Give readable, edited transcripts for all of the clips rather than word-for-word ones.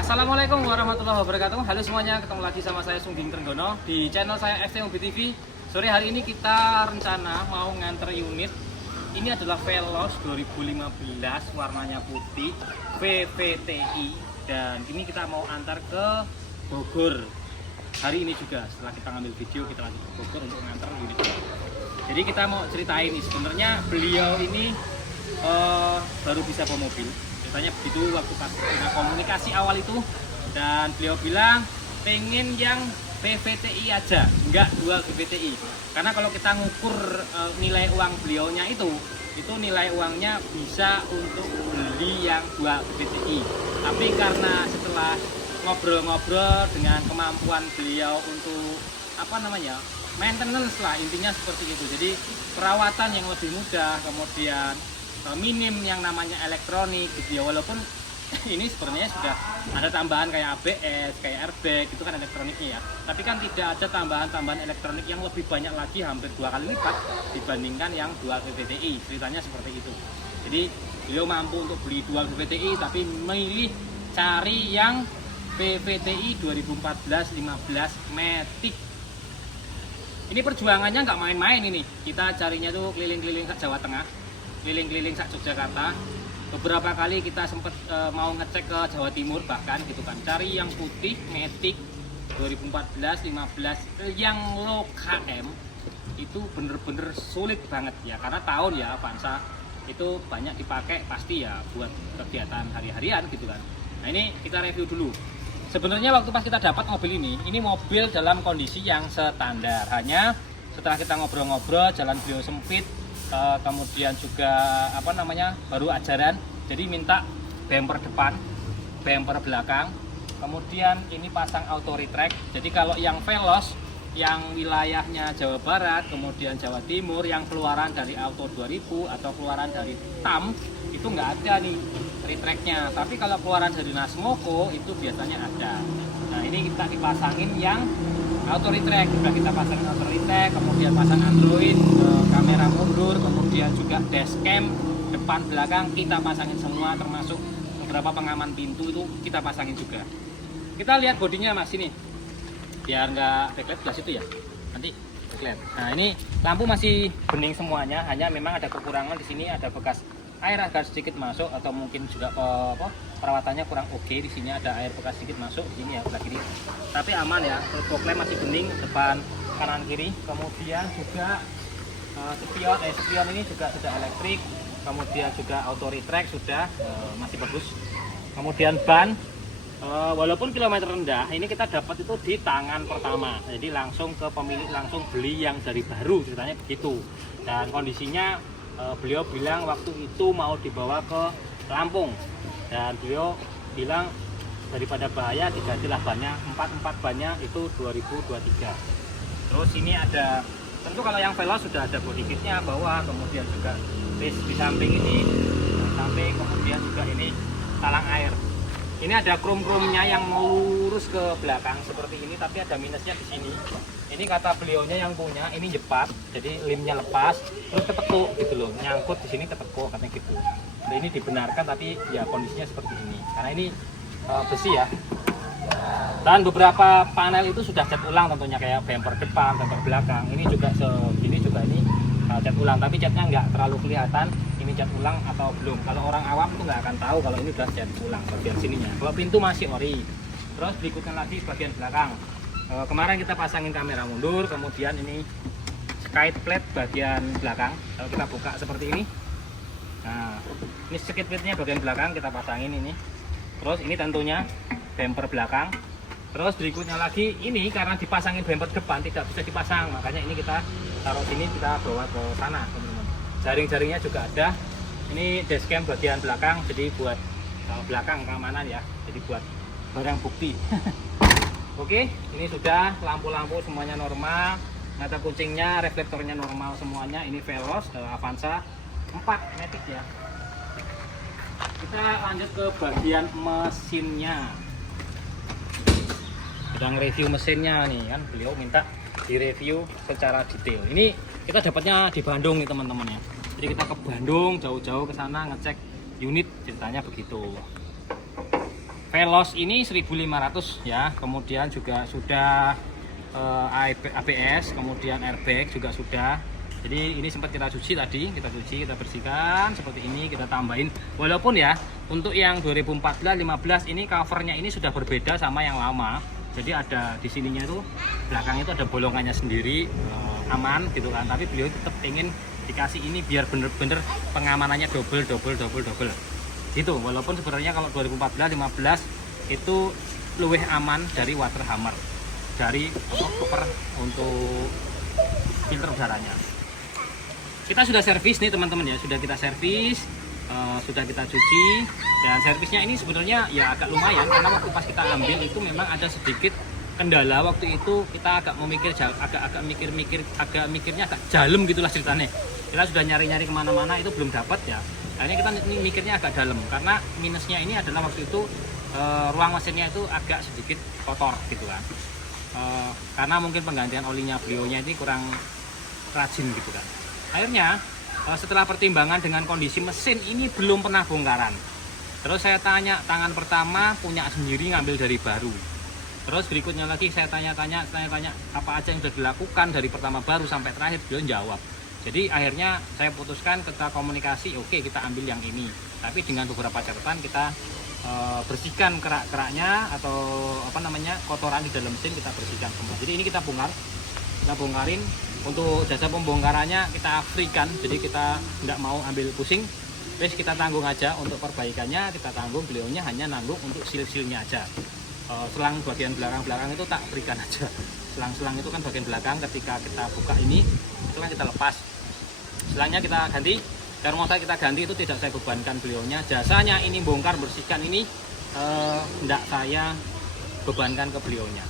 Assalamualaikum warahmatullahi wabarakatuh. Halo semuanya, ketemu lagi sama saya Sungging Trenggono di channel saya XT Mobil TV. Sore hari ini kita rencana mau nganter unit. Ini adalah Veloz 2015, warnanya putih, VVTi, dan ini kita mau antar ke Bogor. Hari ini juga setelah kita ngambil video, kita lanjut ke Bogor untuk nganter unit. Jadi kita mau ceritain nih, sebenarnya beliau ini baru bisa bawa mobil. Biasanya begitu waktu pas komunikasi awal itu, dan beliau bilang pengen yang PVTi aja, enggak dual PVTi. Karena kalau kita ngukur nilai uang beliaunya itu nilai uangnya bisa untuk beli yang dual PVTi. Tapi karena setelah ngobrol-ngobrol dengan kemampuan beliau untuk maintenance lah, intinya seperti itu. Jadi perawatan yang lebih mudah, kemudian minim yang namanya elektronik gitu ya, walaupun ini sebenarnya sudah ada tambahan kayak ABS, kayak airbag, itu kan elektroniknya ya, tapi kan tidak ada tambahan-tambahan elektronik yang lebih banyak lagi, hampir 2 kali lipat dibandingkan yang dual PVTi. Ceritanya seperti itu. Jadi beliau mampu untuk beli dual PVTi tapi memilih cari yang PVTi 2014-15 Matic. Ini perjuangannya nggak main-main ini. Kita carinya tuh keliling-keliling sak Jawa Tengah, keliling-keliling sak Yogyakarta. Beberapa kali kita sempat mau ngecek ke Jawa Timur bahkan gitu kan. Cari yang putih Matic 2014-15 yang low KM itu bener-bener sulit banget ya, karena tahun ya Avanza itu banyak dipakai pasti ya buat kegiatan hari-harian gitu kan. Nah ini kita review dulu. Sebenarnya waktu pas kita dapat mobil ini mobil dalam kondisi yang standar. Hanya setelah kita ngobrol-ngobrol, jalan beliau sempit, kemudian juga baru ajaran, jadi minta bumper depan, bumper belakang, kemudian ini pasang auto retract. Jadi kalau yang Veloz yang wilayahnya Jawa Barat, kemudian Jawa Timur, yang keluaran dari Auto 2000 atau keluaran dari TAM itu nggak ada nih retractnya, tapi kalau keluaran dari Nasmoko itu biasanya ada. Nah ini kita dipasangin yang auto retract, kita pasangin auto retract, kemudian pasang Android, kamera mundur, kemudian juga dashcam depan belakang kita pasangin semua, termasuk beberapa pengaman pintu itu kita pasangin juga. Kita lihat bodinya mas ini, biar nggak backlight belas itu ya, nanti backlight. Nah ini lampu masih bening semuanya, hanya memang ada kekurangan di sini, ada bekas air agak sedikit masuk, atau mungkin juga perawatannya kurang oke. Di sini ada air bekas sedikit masuk di sini ya, sebelah kiri. Tapi aman ya, turbo klem masih bening depan kanan kiri. Kemudian juga spion ini juga sudah elektrik, kemudian juga auto retract sudah masih bagus. Kemudian ban, walaupun kilometer rendah, ini kita dapat itu di tangan pertama, jadi langsung ke pemilik, langsung beli yang dari baru, ceritanya begitu. Dan kondisinya beliau bilang waktu itu mau dibawa ke Lampung, dan beliau bilang daripada bahaya digantilah bannya, 4 bannya itu 2023. Terus ini ada, tentu kalau yang Veloz sudah ada body kitnya bawah, kemudian juga di samping ini, samping, kemudian juga ini talang air. Ini ada krom-kromnya yang mau lurus ke belakang seperti ini, tapi ada minusnya di sini. Ini kata beliaunya yang punya, ini jepat, jadi lemnya lepas, terus ketekuk gitu loh, nyangkut di sini ketekuk katanya gitu. Nah, ini dibenarkan, tapi ya kondisinya seperti ini, karena ini besi ya. Dan beberapa panel itu sudah cat ulang tentunya, kayak bumper depan, bumper belakang. Ini juga segini juga ini cat ulang, tapi catnya nggak terlalu kelihatan ini cat ulang atau belum. Kalau orang awam itu nggak akan tahu kalau ini udah cat ulang bagian sininya. Kalau pintu masih ori. Terus berikutnya lagi bagian belakang. Kemarin kita pasangin kamera mundur, kemudian ini skate plate bagian belakang. Kalau kita buka seperti ini, nah ini skate plate-nya bagian belakang kita pasangin ini. Terus ini tentunya bumper belakang. Terus berikutnya lagi ini karena dipasangin bumper depan tidak bisa dipasang, makanya ini kita taruh sini, kita bawa ke sana teman-teman. Jaring-jaringnya juga ada. Ini dashcam bagian belakang, jadi buat belakang keamanan ya, jadi buat barang bukti. Oke, ini sudah lampu-lampu semuanya normal, mata kuncingnya, reflektornya normal semuanya. Ini Veloz Avanza 4 Matic ya. Kita lanjut ke bagian mesinnya. Sedang review mesinnya nih kan, beliau minta direview secara detail. Ini kita dapatnya di Bandung nih teman-teman ya. Jadi kita ke Bandung jauh-jauh ke sana ngecek unit, ceritanya begitu. Veloz ini 1.500 ya, kemudian juga sudah ABS, kemudian airbag juga sudah. Jadi ini sempat kita cuci tadi, kita bersihkan seperti ini, kita tambahin. Walaupun ya untuk yang 2014-15 ini covernya ini sudah berbeda sama yang lama. Jadi ada di sininya itu belakang itu ada bolongannya sendiri, aman gitu kan. Tapi beliau tetap ingin dikasih ini biar bener-bener pengamanannya double gitu. Walaupun sebenarnya kalau 2014-15 itu lebih aman dari water hammer, dari cover untuk filter udaranya. Kita sudah servis nih teman-teman ya, sudah kita servis, sudah kita cuci, dan servisnya ini sebenarnya ya agak lumayan karena waktu pas kita ambil itu memang ada sedikit kendala. Waktu itu kita agak mikirnya agak dalam gitulah ceritanya. Kita sudah nyari-nyari kemana-mana itu belum dapat ya. Akhirnya kita mikirnya agak dalam karena minusnya ini adalah waktu itu ruang mesinnya itu agak sedikit kotor gitu kan. Karena mungkin penggantian olinya beliaunya ini kurang rajin gitu kan. Akhirnya setelah pertimbangan dengan kondisi mesin ini belum pernah bongkaran. Terus saya tanya, tangan pertama punya sendiri ngambil dari baru. Terus berikutnya lagi saya tanya apa aja yang sudah dilakukan dari pertama baru sampai terakhir, beliau jawab. Jadi akhirnya saya putuskan kita komunikasi, oke kita ambil yang ini. Tapi dengan beberapa catatan kita bersihkan kerak-keraknya atau kotoran di dalam mesin kita bersihkan semua. Jadi ini kita bongkarin. Untuk jasa pembongkarannya kita freekan, jadi kita nggak mau ambil pusing, terus kita tanggung aja untuk perbaikannya, kita tanggung, beliaunya hanya nanggung untuk seal-sealnya aja. Selang bagian belakang itu tak freekan aja. Selang itu kan bagian belakang, ketika kita buka ini itu kan kita lepas, selangnya kita ganti, termosta kita ganti, itu tidak saya bebankan beliaunya. Jasanya ini bongkar bersihkan ini nggak saya bebankan ke beliaunya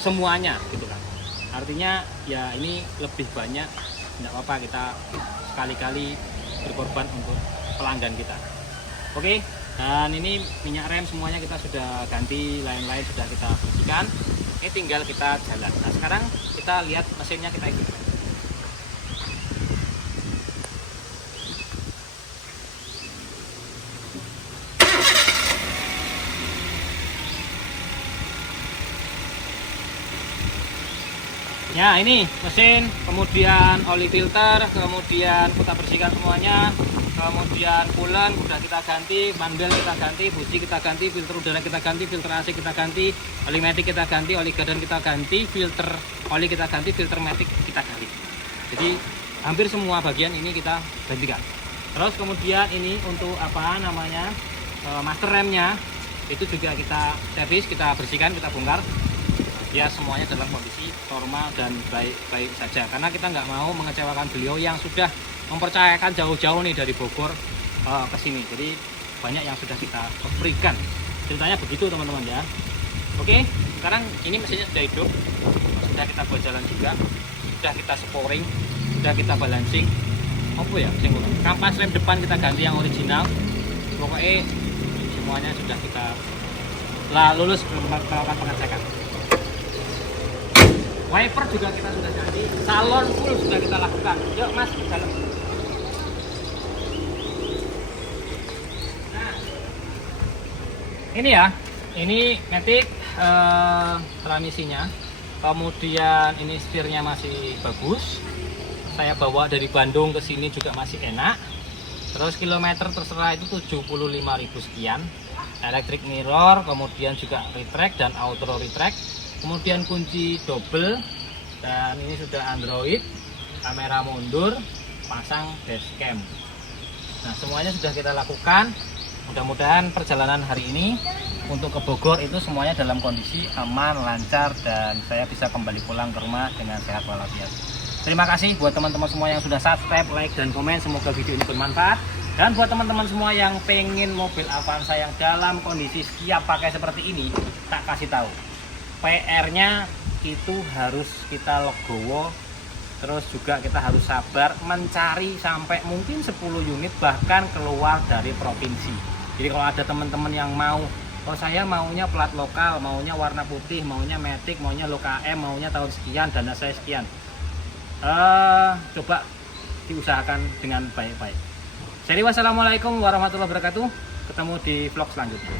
semuanya gitu kan. Artinya ya ini lebih banyak, tidak apa-apa kita sekali-kali berkorban untuk pelanggan kita. Oke, dan ini minyak rem semuanya kita sudah ganti, lain-lain sudah kita bersihkan. Ini tinggal kita jalan. Nah sekarang kita lihat mesinnya, kita ikut. Ya ini mesin, kemudian oli filter, kemudian kita bersihkan semuanya, kemudian coolant sudah kita ganti, mandel kita ganti, buji kita ganti, filter udara kita ganti, filter AC kita ganti, oli matic kita ganti, oli gardan kita ganti, filter oli kita ganti, filter matic kita ganti. Jadi hampir semua bagian ini kita gantikan. Terus kemudian ini untuk master remnya itu juga kita servis, kita bersihkan, kita bongkar. Ya semuanya dalam kondisi normal dan baik-baik saja, karena kita nggak mau mengecewakan beliau yang sudah mempercayakan jauh-jauh nih dari Bogor ke sini. Jadi banyak yang sudah kita berikan, ceritanya begitu teman-teman ya. Oke, sekarang ini mesinnya sudah hidup, sudah kita buat jalan juga, sudah kita sporing, sudah kita balancing. Kampas rem depan kita ganti yang original. Pokoknya semuanya sudah kita lulus melakukan pengecekan. Wiper juga kita sudah ganti, salon full sudah kita lakukan. Yuk mas, ke dalam. Nah, ini ya, ini matic transmisinya. Kemudian ini setirnya masih bagus. Saya bawa dari Bandung ke sini juga masih enak. Terus kilometer terserah itu 75.000 sekian. Electric mirror, kemudian juga retract dan auto retract. Kemudian kunci double, dan ini sudah Android, kamera mundur, pasang dashcam. Nah semuanya sudah kita lakukan. Mudah-mudahan perjalanan hari ini untuk ke Bogor itu semuanya dalam kondisi aman, lancar, dan saya bisa kembali pulang ke rumah dengan sehat walafiat. Terima kasih buat teman-teman semua yang sudah subscribe, like, dan komen. Semoga video ini bermanfaat. Dan buat teman-teman semua yang pengen mobil Avanza yang dalam kondisi siap pakai seperti ini, tak kasih tahu. PR-nya itu harus kita legowo, terus juga kita harus sabar mencari sampai mungkin 10 unit bahkan keluar dari provinsi. Jadi kalau ada teman-teman yang mau, kalau saya maunya plat lokal, maunya warna putih, maunya matic, maunya low KM, maunya tahun sekian, dana saya sekian, coba diusahakan dengan baik-baik. Jadi wassalamualaikum warahmatullahi wabarakatuh. Ketemu di vlog selanjutnya.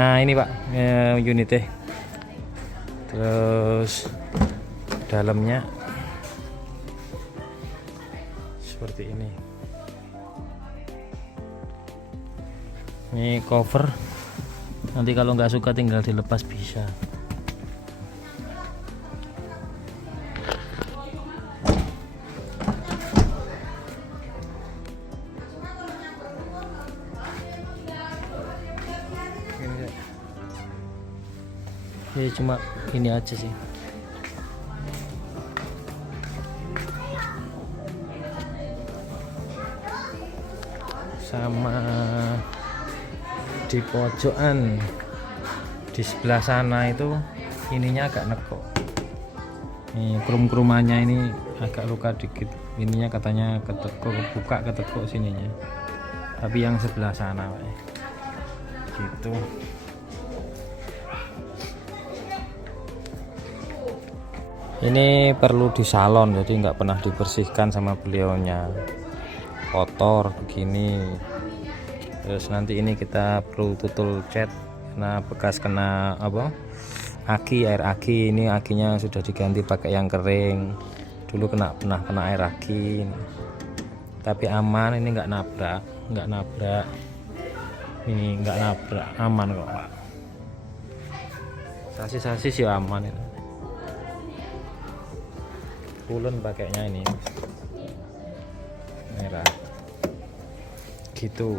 Nah ini Pak, unitnya. Terus dalamnya seperti ini. Ini cover, nanti kalau nggak suka tinggal dilepas bisa. Ini cuma ini aja sih. Sama di pojokan di sebelah sana itu ininya agak nekuk. Ini krum-krumannya ini agak luka dikit. Ininya katanya ketekuk, buka ketekuk sininya. Tapi yang sebelah sana, Pak. Gitu. Ini perlu di salon, jadi nggak pernah dibersihkan sama beliaunya, kotor begini. Terus nanti ini kita perlu tutul cat karena bekas kena apa, aki, air aki. Ini akinya sudah diganti pakai yang kering, dulu pernah kena air aki, tapi aman. Ini nggak nabrak ini, nggak nabrak, aman kok Pak. Sasis ya aman itu. Pulen pakainya ini merah gitu.